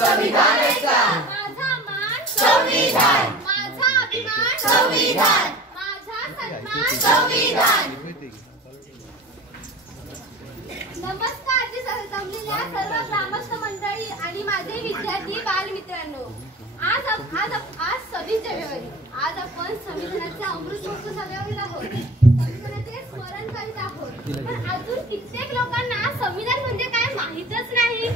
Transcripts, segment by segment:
संविधानाचा, माझा मान संविधान, माझा अभिमान संविधान, माझा सन्मान संविधान. नमस्कार जमलेल्या सर्व ग्रामस्थ मंडळी आणि माझे विद्यार्थी बालमित्रांनो, आज 26 जानेवारी. आज आपण संविधानाचा अमृत महोत्सव साजरा करत आहोत. संविधानाचे स्मरण करीत आहोत. पण अजून कित्येक लोकांना संविधान म्हणजे काय माहीतच नाही.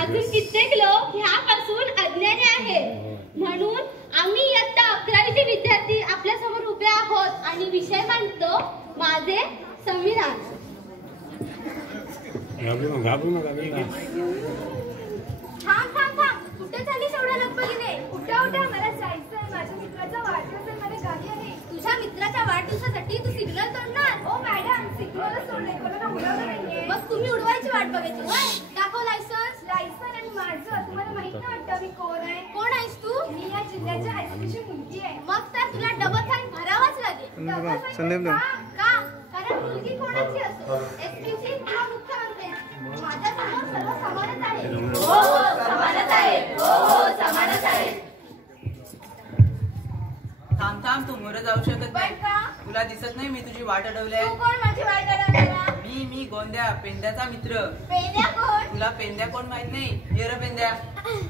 अजून कित्येक लोक ह्यापासून अज्ञानी आहेत. म्हणून आम्ही इयत्ता 11वीचे विद्यार्थी आपल्या समोर उभे आहोत आणि विषय मांडतो माझे संविधान. थांब कुठे झाली एवढ्या लगबगीने? उठा मला जायचंय. माझ्या मित्राचा वाढदिवस आहे, मला गाडी आहे. तुझ्या मित्राच्या वाढदिवसासाठी तू सिग्नल तोडणार? ओ मॅडम, सिग्नलच तोडले, कोणाला उडवलं नाहीये. मग तुम्ही उडवायची वाट बघायची. दाखव लायसन्स. लायसन्स आणि माझं तुम्हाला माहित नाही वाटतं मी कोण आहे? कोण आहेस तू? मी या जिल्ह्याच्या एसपीची मुलगी आहे. मग तर तुला डबल फाईन भरावाच लागेल. का? कारण मुलगी कोणाची असो, एसपीची किंवा मुख्यमंत्री, माझ्या समोर सर्व समानच आहे. हो समानच आहे. हो समानच आहे. थांब तू मोर जाऊ शकत नाही. तुला दिसत नाही मी तुझी वाट अडवली आहे? तू कोण माझी वाट अडवणारा? मी गोंद्या, पेंद्याचा मित्र. पेंद्या कोण? तुला पेंद्या कोण माहित नाही? ये रे पेंद्या.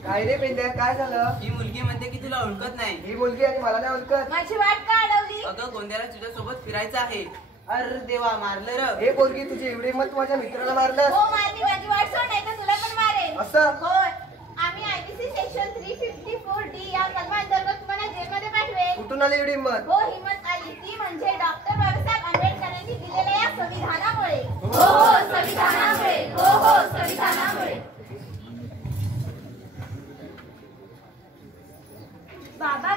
काय रे पेंद्या, काय झालं? ही मुलगी म्हणते की तुला ओळखत नाही. ही मुलगी आणि मला नाही ओळखत. माझी वाट का अडवली? अगं गोंद्याला तुझ्या सोबत फिरायचं आहे. अरे देवा, मारलं र. हे पोरगी तुझी एवढी मत माझ्या मित्राला मारलं? हो मारली. माझी वाट सोड, नाही तर तुला पण मारेल. असं? होय. आम्ही आयपीसी सेक्शन 354D या कलमांतर्गत तुम्हाला जेलमध्ये पाठवेल. कुठून आली एवढी हिंमत? हो हिंमत आली ती म्हणजे डॉक्टर बाबासाहेब आंबेडकरांनी दिलेल्या या संविधानामुळे. हो संविधानामुळे. हो संविधानामुळे. बाबा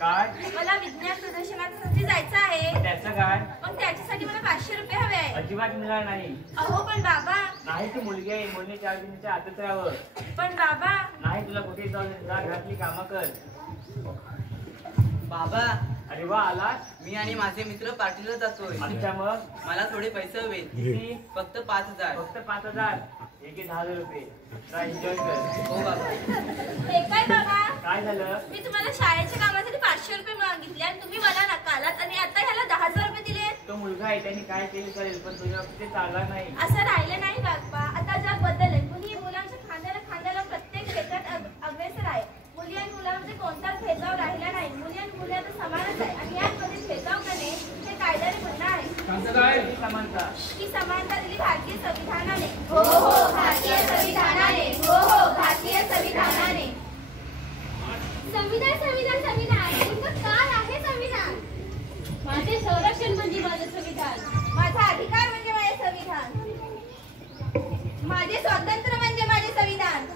काय? मला विज्ञान प्रदर्शनासाठी जायचं आहे. त्याचं काय? पण त्याच्यासाठी मला 500 रुपये हवे आहे. अजिबात मिळणार नाही. अहो पण बाबा. नाही, तू मुलगी आहे, मुलीने 4 दिवसाच्या आतच राहावं. पण बाबा. नाही, तुला कुठे जाऊ जा, घरातली कामं कर. बाबा, अरे वा, आलास. मी आणि माझे मित्र पार्टीला जातोय. अच्छा, मग मला थोडे पैसे हवे. किती? फक्त 5000. फक्त 5000. एक 10,000 रुपये. एन्जॉय कर. हो बाबा. हे काय बाबा? काय झालं? मी तुम्हाला शाळेच्या कामासाठी 500 रुपये मागितले आणि तुम्ही मला नकालात आणि आता ह्याला 10,000 रुपये दिले. तो मुलगा आहे, त्याने काय केलं करेल, पण तुझ्या ते चालणार नाही. असं राहिलं नाही बाप्पा. आता जग बदललंय. मुली मुलांच्या खांद्याला प्रत्येक क्षेत्रात अग्रेसर आहे. मुली आणि मुलांमध्ये कोणताच भेदभाव राहिला नाही. मुली आणि मुली आता समानच आहे आणि यामध्ये भेदभाव करणे हे कायद्याने गुन्हा आहे. समानता. ही समानता दिली भारतीय संविधानाने. हो भारतीय संविधानाने. हो भारतीय संविधानाने. संविधान नेमकं काय आहे संविधान? माझे संरक्षण म्हणजे माझे संविधान. माझा अधिकार म्हणजे माझे संविधान. माझे स्वातंत्र्य म्हणजे माझे संविधान.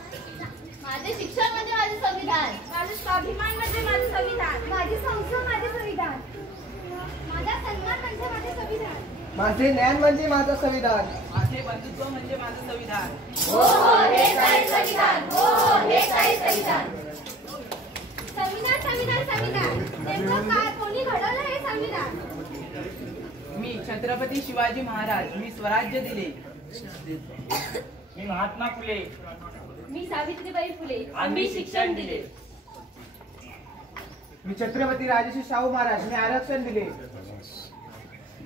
माझे शिक्षण म्हणजे माझे संविधान. माझे स्वाभिमान म्हणजे माझे संविधान. माझी संस्था माझे संविधान. माझा सन्मान म्हणजे माझे संविधान. माझे ज्ञान म्हणजे माझं संविधान. माझे बंधुत्व म्हणजे माझं संविधान. हो हेच आहे संविधान. हो हेच आहे संविधान. संविधान नेमकं काय? कोणी घडवलं हे संविधान? मी छत्रपती शिवाजी महाराज. मी स्वराज्य दिले. मी महात्मा फुले. मी सावित्रीबाई फुले. आम्ही शिक्षण दिले. मी छत्रपती राजर्षी शाहू महाराज. मी आरक्षण दिले.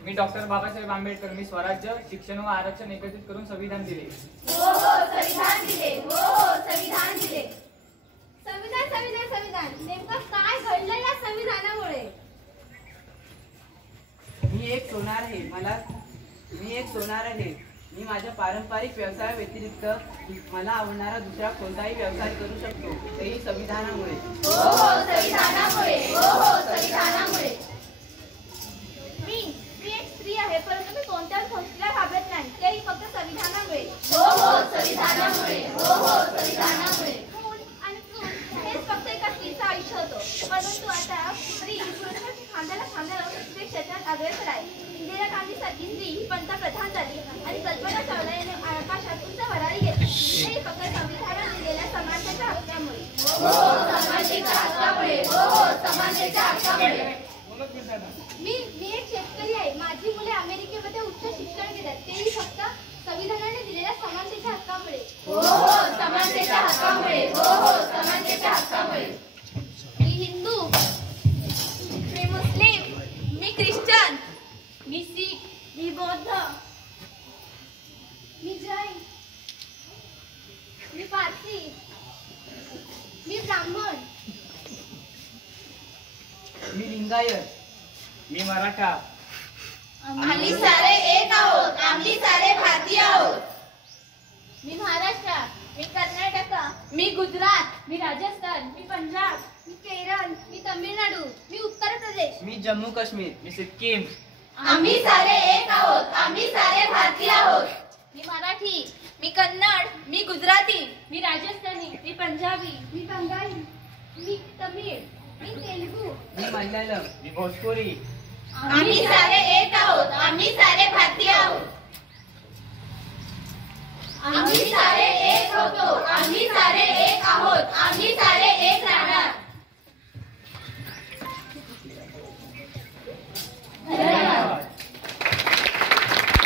मी डॉक्टर बाबासाहेब आंबेडकर. मी स्वराज्य, शिक्षण व आरक्षण एकत्रित करून संविधान दिले. हो संविधान दिले. हो संविधान दिले. संविधान नेमकं काय घडलं या संविधानामुळे? मी एक सोनार आहे. मी माझ्या पारंपरिक व्यवसायाव्यतिरिक्त मला आवडणारा दुसरा कोणताही व्यवसाय करू शकतो, तेही संविधानामुळे. हो संविधानामुळे. हो संविधानामुळे. मी एक स्त्री आहे, परंतु मी कोणत्याच गोष्टीला घाबरत नाही, तेही फक्त संविधानामुळे. हो संविधानामुळे. हो संविधानामुळे. हेच फक्त एका स्त्रीचं आयुष्य होतं, परंतु आता स्त्री खांद्याला प्रत्येक क्षेत्रात अग्रेसर आहे. इंदिरा गांधी सारखी स्त्री ही पंतप्रधान झाली आणि कल्पना चावला याने आकाशात उंच भरारी घेतली. हे फक्त संविधानात दिलेल्या समानतेच्या हक्कामुळे. हो समानतेच्या हक्कामुळे. हो समानतेच्या हक्कामुळे. मी एक शेतकरी आहे. माझी मुले अमेरिकेमध्ये उच्च शिक्षण घेतात, तेही फक्त संविधानाने दिलेल्या समानतेच्या हक्कामुळे. हो समानतेच्या हक्कामुळे. हो मी शीख. मी बौद्ध. मी जैन. मी पारसी. मी ब्राह्मण. मी लिंगायत. मी मराठा. आम्ही सारे एक आहोत. आम्ही सारे भारतीय आहोत. मी महाराष्ट्र. मी कर्नाटक. मी गुजरात. मी राजस्थान. मी पंजाब. मी केरळ. मी तमिळनाडू. मी उत्तर प्रदेश. मी जम्मू काश्मीर. मी सिक्कीम. आम्ही सारे एक आहोत. आम्ही सारे भारतीय आहोत. मी मराठी. मी कन्नड. मी गुजराती. मी राजस्थानी. मी पंजाबी. मी बंगाली. मी तमिळ. मी तेलुगू. मी मल्याळम. मी भोजपुरी. आम्ही सारे एक आहोत. आम्ही सारे भारतीय आहोत. आम्ही सारे एक होतो. आम्ही सारे एक आहोत.